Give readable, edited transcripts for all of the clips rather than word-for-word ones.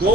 2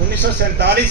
1947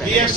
DFC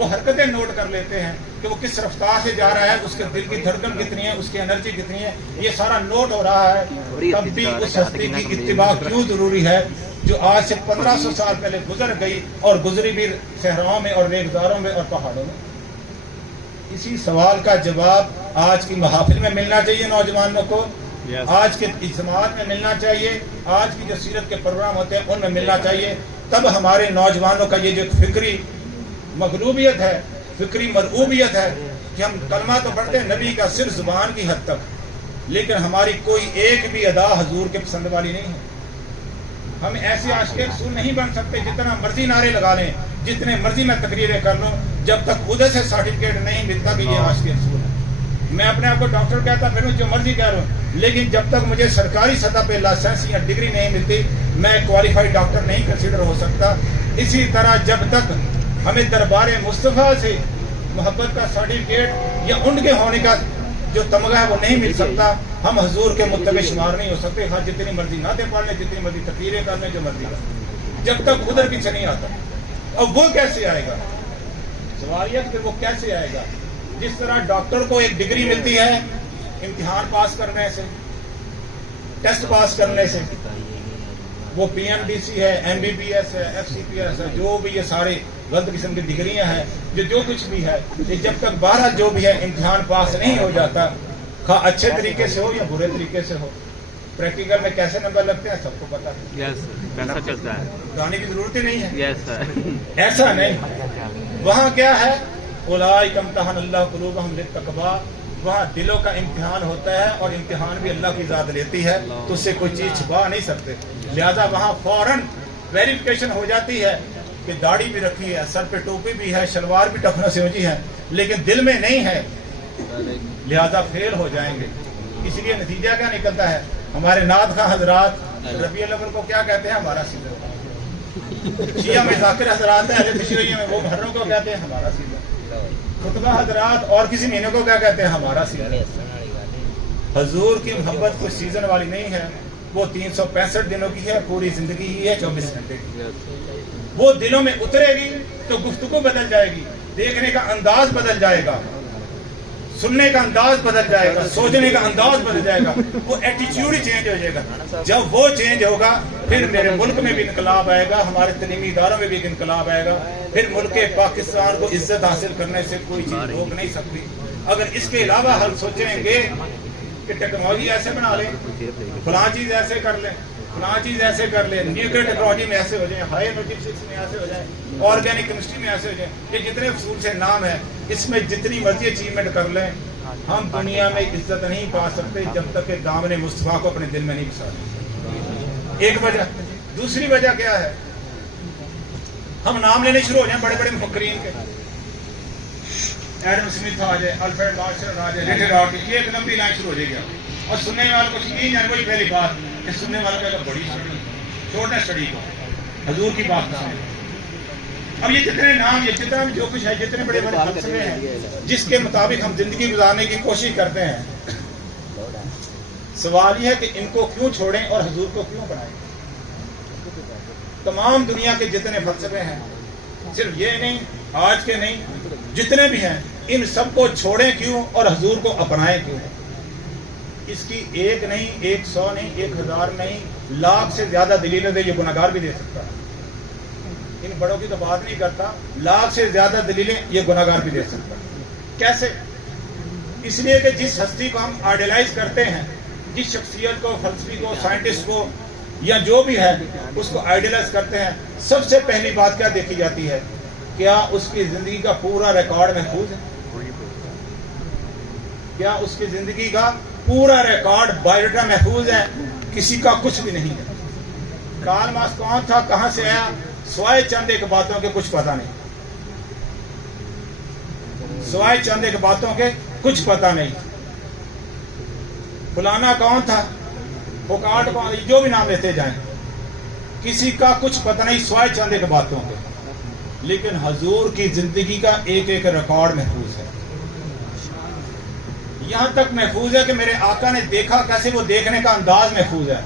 وہ حرکتیں note کر لیتے ہیں کہ وہ کس رفتار سے جا رہا ہے, اس کے دل کی دھڑکن کتنی ہے, اس کی انرجی کتنی ہے, یہ سارا نوٹ ہو رہا ہے. تب بھی اس ہستی کی اتباع کیوں ضروری ہے جو آج سے 1500 سال پہلے گزر گئی, اور گزری بھی صحراؤں میں اور ریگزاروں میں اور پہاڑوں میں. اسی سوال کا جواب آج کی محافل میں ملنا چاہیے نوجوانوں کو, آج کے اجتماعات میں ملنا چاہیے, آج کی جو سیرت کے پروگرام ہوتے ہیں ان میں ملنا چاہیے. تب ہمارے نوجوانوں کا یہ جو فکری مغلوبیت ہے, فکری مرعوبیت ہے کہ ہم کلمہ تو پڑھتے ہیں نبی کا صرف زبان کی حد تک, لیکن ہماری کوئی ایک بھی ادا حضور کے پسند والی نہیں ہے. ہم ایسے عاشق رسول نہیں بن سکتے جتنا مرضی نعرے لگا لیں, جتنے مرضی میں تقریریں کر لوں, جب تک ادھر سے سرٹیفکیٹ نہیں ملتا کہ یہ عاشق رسول ہے. میں اپنے آپ کو ڈاکٹر کہتا پھر جو مرضی کہہ رہا ہوں, لیکن جب تک مجھے سرکاری سطح پہ لائسنس یا ڈگری نہیں ملتی میں کوالیفائڈ ڈاکٹر نہیں کنسیڈر ہو سکتا. اسی طرح جب تک ہمیں دربار مصطفیٰ سے محبت کا سرٹیفکیٹ یا ان کے ہونے کا جو تمغہ ہے وہ نہیں مل سکتا, ہم حضور کے متبع شمار نہیں ہو سکتے. ہاں جتنی مرضی نعتیں پڑھ لیں, جتنی مرضی تقریریں کر لیں, جو مرضی کر لیں, جب تک ادھر پیچھے نہیں آتا. اب وہ کیسے آئے گا؟ سوال یہ کہ وہ کیسے آئے گا؟ جس طرح ڈاکٹر کو ایک ڈگری ملتی ہے امتحان پاس کرنے سے, ٹیسٹ پاس کرنے سے, وہ پی ایم ڈی سی ہے, ایم بی بی ایس ہے, ایف سی پی ایس ہے, جو بھی یہ سارے غلط قسم کی ڈگریاں ہیں, جو کچھ بھی ہے, یہ جب تک 12 جو بھی ہے امتحان پاس نہیں ہو جاتا, خواہ اچھے طریقے سے ہو یا برے طریقے سے ہو, پریکٹیکل میں کیسے نمبر لگتے ہیں سب کو پتا ہے. پیسہ چلتا ہے, گانے کی ضرورت ہی نہیں ہے. ایسا نہیں, وہاں کیا ہے, اولئک امتحن اللہ قلوبہم للتقویٰ, وہاں دلوں کا امتحان ہوتا ہے, اور امتحان بھی اللہ کی ذات لیتی ہے, تو اس سے کوئی چیز چھپا نہیں سکتے. لہذا وہاں فوراً ویریفیکیشن ہو جاتی ہے کہ داڑھی بھی رکھی ہے, سر پہ ٹوپی بھی ہے, شلوار بھی ٹخنوں سے اونچی ہے, لیکن دل میں نہیں ہے, لہذا فیل ہو جائیں گے. اس لیے نتیجہ کیا نکلتا ہے؟ ہمارے نعت خواہ حضرات ربیع الاول کو کیا کہتے ہیں؟ ہمارا سیدھا. شیعہ میں ذاکر حضرات ہیں اہل تشیع میں, وہ محرم کو کہتے ہیں ہمارا سیدھا. خطبہ حضرات اور کسی مہینے کو کیا کہتے ہیں؟ ہمارا سیزن. حضور کی محبت کوئی سیزن والی نہیں ہے, وہ 365 دنوں کی ہے, پوری زندگی ہی ہے 24 گھنٹے کی. وہ دلوں میں اترے گی تو گفتگو بدل جائے گی, دیکھنے کا انداز بدل جائے گا, سننے کا انداز بدل جائے گا, سوچنے کا انداز بدل جائے گا, وہ ایٹیچیوڈ ہی چینج ہو جائے گا. جب وہ چینج ہوگا پھر میرے ملک میں بھی انقلاب آئے گا, ہمارے تعلیمی اداروں میں بھی ایک انقلاب آئے گا. پھر ملک پاکستان کو عزت حاصل کرنے سے کوئی چیز روک نہیں سکتی. اگر اس کے علاوہ ہم سوچیں گے کہ ٹیکنالوجی ایسے بنا لیں, فلاں چیز ایسے کر لیں, فلاں چیز ایسے کر لیں, نیوکلیئر ٹیکنالوجی میں ایسے ہو جائیں, ہائی انرجی فزکس میں ایسے ہو جائیں, آرگینک کیمسٹری میں ایسے ہو جائیں, یہ جتنے اصول سے نام ہے, اس میں جتنی مرضی اچیومنٹ کر لیں, ہم دنیا میں عزت نہیں پا سکتے جب تک کہ دامن مصطفیٰ کو اپنے دل میں نہیں بسا لیں. ایک وجہ. دوسری وجہ کیا ہے؟ ہم نام لینے شروع ہو جائیں بڑے بڑے مفکرین کے, ایڈم سمتھ آ جائے, الفریڈ مارشل آ جائے, لیٹر آ جائے, ایک لمبی لائن شروع ہو جائے گی. اور سننے والوں کو یقین ہے, وہی پہلی بات کہ سننے والوں کا بڑی اسٹڈی, چھوٹا اسٹڈی کو حضور کی بات سنیں. اب یہ جتنے نام, یہ جتنا جو کچھ ہے, جتنے بڑے بڑے فلسفے ہیں جس کے مطابق ہم زندگی گزارنے کی کوشش کرتے ہیں, سوال یہ ہے کہ ان کو کیوں چھوڑیں اور حضور کو کیوں بنائیں؟ تمام دنیا کے جتنے فلسفے ہیں, صرف یہ نہیں, آج کے نہیں, جتنے بھی ہیں, ان سب کو چھوڑیں کیوں اور حضور کو اپنائیں کیوں؟ اس کی ایک نہیں, 100 نہیں, 1000 نہیں, لاکھ سے زیادہ دلیلیں دے, یہ گناہگار بھی دے سکتا ہے. ان بڑوں کی تو بات نہیں کرتا, لاکھ سے زیادہ دلیلیں یہ گناہگار بھی دے سکتا ہے. کیسے؟ اس لیے کہ جس ہستی کو ہم آئیڈیلائز کرتے ہیں, جس شخصیت کو, فلسفی کو, سائنٹسٹ کو یا جو بھی ہے, اس کو آئیڈیلائز کرتے ہیں, سب سے پہلی بات کیا دیکھی جاتی ہے؟ کیا اس کی زندگی کا پورا ریکارڈ محفوظ ہے؟ کیا اس کی زندگی کا پورا ریکارڈ, بایوڈیٹا محفوظ ہے؟ کسی کا کچھ بھی نہیں ہے. کارل مارکس کون تھا, کہاں سے آیا, سوائے چند ایک باتوں کے کچھ پتا نہیں, سوائے چند ایک باتوں کے کچھ پتا نہیں. فلانا کون تھا, فوکارٹ کون, جو بھی نام لیتے جائیں, کسی کا کچھ پتہ نہیں سوائے چند ایک باتوں کے. لیکن حضور کی زندگی کا ایک ایک ریکارڈ محفوظ ہے. یہاں تک محفوظ ہے کہ میرے آقا نے دیکھا کیسے, وہ دیکھنے کا انداز محفوظ ہے.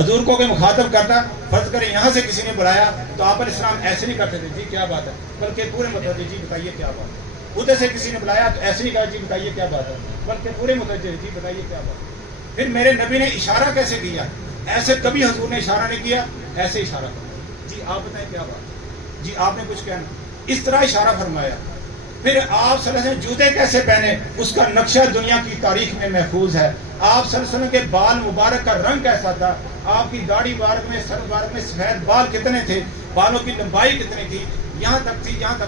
حضور کو کوئی مخاطب کرتا، فرض کریں یہاں سے کسی نے بلایا تو آپ علیہ السلام ایسے نہیں کرتے تھے جی کیا بات ہے، بلکہ پورے متوجہ جی بتائیے کیا بات ہے. ادھر سے کسی نے بلایا تو ایسے نہیں کہا جی بتائیے کیا بات ہے، بلکہ پورے متوجہ جی بتائیے کیا بات ہے. پھر میرے نبی نے اشارہ کیسے کیا؟ ایسے کبھی حضور نے اشارہ نہیں کیا، ایسے اشارہ کرا جی آپ بتائیں کیا بات ہے، جی آپ نے کچھ کہنا، اس طرح اشارہ فرمایا. پھر آپ صلی اللہ علیہ وسلم جوتے کیسے پہنے، اس کا نقشہ دنیا کی تاریخ میں محفوظ ہے. آپ صلی اللہ علیہ وسلم کے بال مبارک کا رنگ کیسا تھا، آپ کی داڑھی مبارک میں، سر مبارک میں سفید بال کتنے تھے، بالوں کی لمبائی کتنی تھی، یہاں تک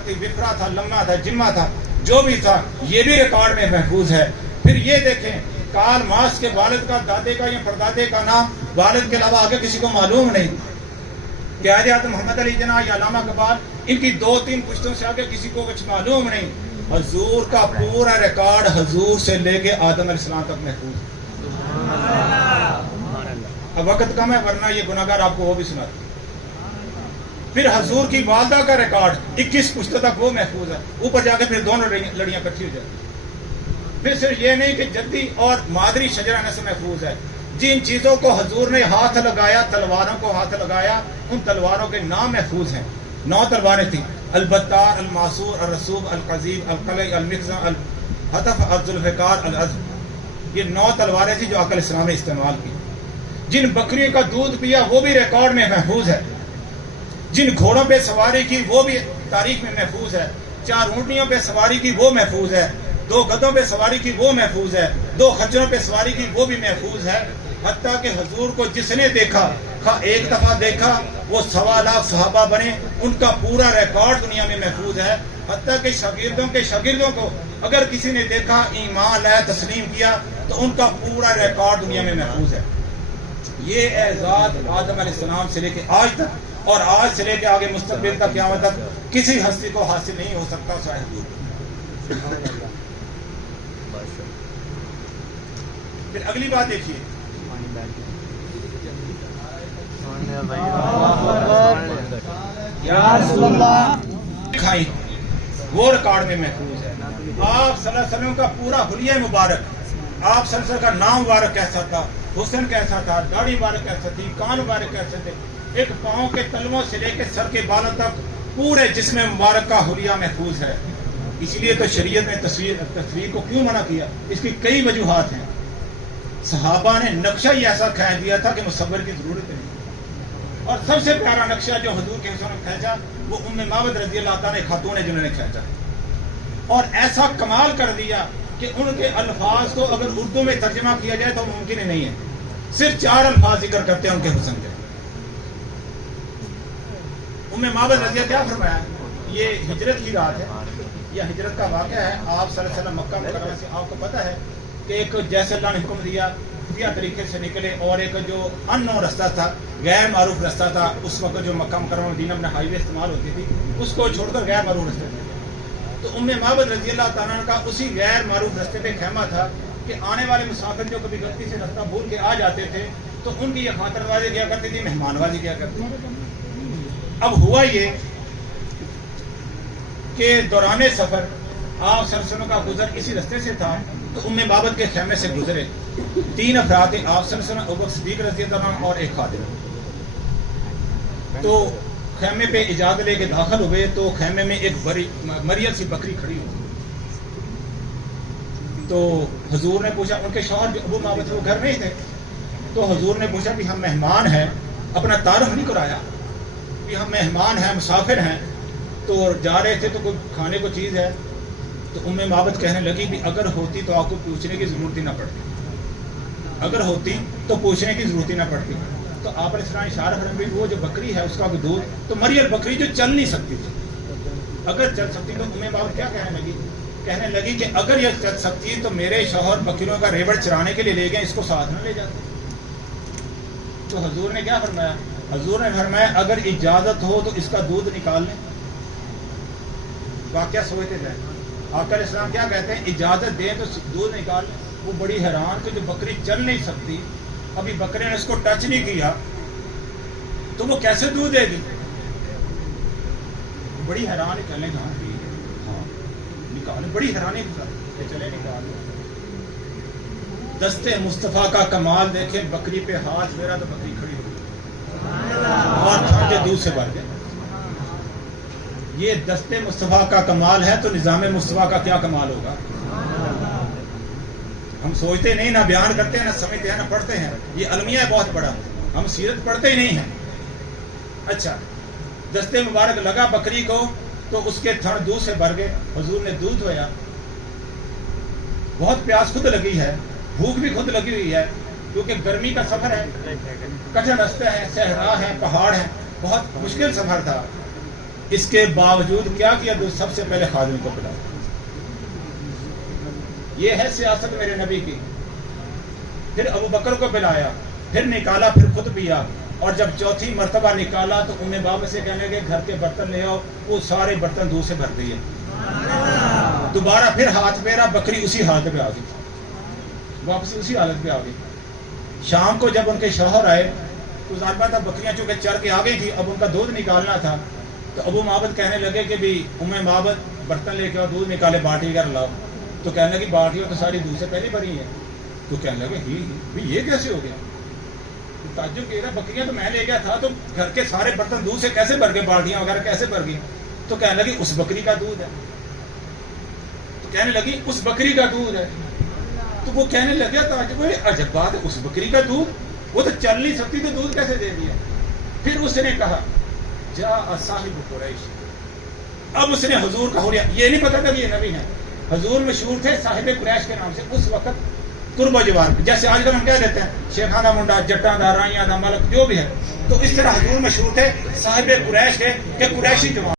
تھی بکھرا تھا، لمبا تھا، جمع تھا، جو بھی تھا یہ بھی ریکارڈ میں محفوظ ہے. پھر یہ دیکھیں کارل مارکس کے والد کا، دادے کا یا پردادے کا نام والد کے علاوہ آگے کسی کو معلوم نہیں. قائد اعظم محمد علی جناح یا علامہ اقبال، ان کی 2-3 پشتوں سے آگے کسی کو کچھ معلوم نہیں. حضور کا پورا ریکارڈ حضور سے لے کے آدم علیہ السلام تک محفوظ ہے. اب وقت کم ہے ورنہ یہ گناہگار آپ کو وہ بھی سناتے. پھر حضور کی والدہ کا ریکارڈ 21 پشتوں تک وہ محفوظ ہے. اوپر جا کے پھر دونوں لڑیاں اکٹھی ہو جاتی. پھر صرف یہ نہیں کہ جدی اور مادری شجرہ نسل محفوظ ہے. جن چیزوں کو حضور نے ہاتھ لگایا، تلواروں کو ہاتھ لگایا، ان تلواروں کے نام محفوظ ہیں. 9 تلواریں تھیں، البتار، الماسور، الرسوب، القذیب، القلع، المخزن، الحتف، الذوالفقار، العزم. یہ 9 تلواریں تھیں جو آقا علیہ السلام نے استعمال کی. جن بکریوں کا دودھ پیا وہ بھی ریکارڈ میں محفوظ ہے. جن گھوڑوں پہ سواری کی وہ بھی تاریخ میں محفوظ ہے. 4 اونٹنیوں پہ سواری کی وہ محفوظ ہے. 2 گدھوں پہ سواری کی وہ محفوظ ہے. 2 خچروں پہ سواری کی وہ بھی محفوظ ہے. حتیٰ کہ حضور کو جس نے دیکھا، ایک دفعہ دیکھا، وہ 1.25 لاکھ صحابہ بنے، ان کا پورا ریکارڈ دنیا میں محفوظ ہے. حتیٰ کہ شاگردوں کو اگر کسی نے دیکھا، ایمان لائے، تسلیم کیا، تو ان کا پورا ریکارڈ دنیا میں محفوظ ہے. یہ اعزاز آدم علیہ السلام سے لے کے آج تک اور آج سے لے کے آگے مستقبل تک قیامت تک کسی ہستی کو حاصل نہیں ہو سکتا سوائے حضور. پھر اگلی بات دیکھیے، کھائی وہ ریکارڈ میں محفوظ ہے. آپ صلی اللہ علیہ وسلم کا پورا حلیہ مبارک، آپ صلی اللہ علیہ وسلم کا نام مبارک کیسا تھا، حسن کیسا تھا، داڑھی مبارک کیسا تھی، کان مبارک کیسے تھے، ایک پاؤں کے تلووں سے لے کے سر کے بالوں تک پورے جسم مبارک کا حلیہ محفوظ ہے. اسی لیے تو شریعت نے تصویر کو کیوں منع کیا، اس کی کئی وجوہات ہیں. صحابہ نے نقشہ ہی ایسا کھینچ دیا تھا کہ مصور کی ضرورت نہیں. اور سب سے پیارا نقشہ جو حضور کے حسن نے کھینچا وہ ام معبد رضی اللہ تعالیٰ نے خاتون ہے جنہوں نے کھینچا، اور ایسا کمال کر دیا کہ ان کے الفاظ کو اگر اردو میں ترجمہ کیا جائے تو ممکن ہی نہیں ہے. صرف 4 الفاظ ذکر کرتے ہیں ان کے حسن کے. ام معبد رضی اللہ کیا فرمایا، یہ ہجرت کی رات ہے، یہ ہجرت کا واقعہ ہے. آپ صلی اللہ علیہ وسلم مکہ مکرمہ سے، آپ کو پتہ ہے کہ ایک جیسے اللہ نے حکم دیا طریقے سے نکلے، اور ایک جو اننون رستہ تھا، غیر معروف رستہ تھا. اس وقت جو مکہ مکرمہ مدینہ میں ہائی وے استعمال ہوتی تھی اس کو چھوڑ کر غیر معروف رستے تھے. تو ام معبد رضی اللہ تعالیٰ کا اسی غیر معروف رستے پہ خیمہ تھا کہ آنے والے مسافر جو کبھی غلطی سے رستہ بھول کے آ جاتے تھے تو ان کی یہ خاطر نوازی کیا کرتی تھی، مہمان نوازی کیا کرتی تھی. اب ہوا یہ کہ دوران سفر آپ صلی اللہ علیہ وسلم کا گزر اسی رستے سے تھا، تو ام معبد کے خیمے سے گزرے. 3 افراد تھے، آپ صلی اللہ علیہ وسلم، ابوبکر صدیق رضی اللہ عنہ اور ایک خادم. تو خیمے پہ اجازت لے کے داخل ہوئے تو خیمے میں ایک بڑی مریل سی بکری کھڑی ہوئی. تو حضور نے پوچھا، ان کے شوہر جو ابو معبد وہ گھر نہیں تھے، تو حضور نے پوچھا کہ ہم مہمان ہیں، اپنا تعارف نہیں کرایا کہ ہم مہمان ہیں، مسافر ہیں، تو جا رہے تھے تو کوئی کھانے کو چیز ہے. تو ام معبد کہنے لگی بھی اگر ہوتی تو آپ کو پوچھنے کی ضرورت ہی نہ پڑتی، اگر ہوتی تو پوچھنے کی ضرورت ہی نہ پڑتی. تو آپ علیہ السلام اشارہ فرمایا وہ جو بکری ہے اس کا دودھ، تو مریل بکری جو چل نہیں سکتی تھی، اگر چل سکتی تو ام معبد کیا کہنے لگی کہ اگر یہ چل سکتی تو میرے شوہر بکریوں کا ریوڑ چرانے کے لیے لے گئے، اس کو ساتھ نہ لے جاتے. تو حضور نے کیا فرمایا، حضور نے فرمایا اگر اجازت ہو تو اس کا دودھ نکال لیں. واقعہ سوچتے جائیں. آقا علیہ السلام کیا کہتے ہیں، اجازت دیں تو دودھ نکال لیں. وہ بڑی حیران کہ جو بکری چل نہیں سکتی، ابھی بکرے نے اس کو ٹچ نہیں کیا تو وہ کیسے دودھ دے گی. بڑی حیران چلے گا، ہاں نکال، بڑی حیرانی کہ چلے نکال. دستے مصطفیٰ کا کمال دیکھیں، بکری پہ ہاتھ پھیرا تو بکری کھڑی ہو. اور تھن کے دودھ سے بھر گئے. یہ دستے مصطفیٰ کا کمال ہے تو نظام مصطفیٰ کا کیا کمال ہوگا؟ ہم سوچتے نہیں، نہ بیان کرتے ہیں، نہ سمجھتے ہیں، نہ پڑھتے ہیں. یہ المیہ ہے بہت بڑا، ہم سیرت پڑھتے ہی نہیں ہیں. اچھا، دستے مبارک لگا بکری کو تو اس کے تھن دودھ سے بھر گئے. حضور نے دودھ دھویا. بہت پیاس خود لگی ہے، بھوک بھی خود لگی ہوئی ہے، کیونکہ گرمی کا سفر ہے، کٹھن رستہ ہے، صحرا ہے، پہاڑ ہے، بہت مشکل سفر تھا. اس کے باوجود کیا کیا؟ دودھ سب سے پہلے خادم کو پلایا. یہ ہے سیاست میرے نبی کی. پھر ابو بکر کو پلایا، پھر نکالا، پھر خود پیا. اور جب چوتھی مرتبہ نکالا تو انہیں بابا سے کہنے لگے گھر کے برتن لے آؤ. وہ سارے برتن دودھ سے بھر دیے. دوبارہ پھر ہاتھ پھیرا، بکری اسی حالت پہ آ گئی، واپسی اسی حالت پہ آ گئی. شام کو جب ان کے شوہر آئے تو ظاہر تھا بکریاں چونکہ چر کے آ گئی تھی، اب ان کا دودھ نکالنا تھا. تو ابو معبد کہنے لگے کہ بھی معبد برتن لے کے آؤ، دودھ نکالے، باٹی کر لاؤ. تو کہنے لگی باٹیوں تو ساری دودھ سے پہلے بھری ہیں. تو کہنے لگے ہی یہ کیسے ہو گیا؟ تعجب کہہ رہا بکریاں تو میں لے گیا تھا، تو گھر کے سارے برتن دودھ سے کیسے بھر گئے، باٹیاں وغیرہ کیسے بھر گئی؟ تو کہنے لگی اس بکری کا دودھ ہے. تو کہنے لگی اس بکری کا دودھ ہے. تو وہ کہنے لگا تعجب، عجب بات ہے، اس بکری کا دودھ، وہ تو چل نہیں سکتی تو دودھ کیسے دے دیا؟ پھر اس نے کہا جا صاحب قریش. اب اس نے حضور کا ہو رہا، یہ نہیں پتا تھا کہ یہ نبی ہے. حضور مشہور تھے صاحب قریش کے نام سے اس وقت قرب و جوار، جیسے آج کل ہم کہہ دیتے ہیں شیخانہ منڈا، جٹاں دا، رائیاں دا، ملک جو بھی ہے. تو اس طرح حضور مشہور تھے صاحب قریش کے کہ قریشی جوان.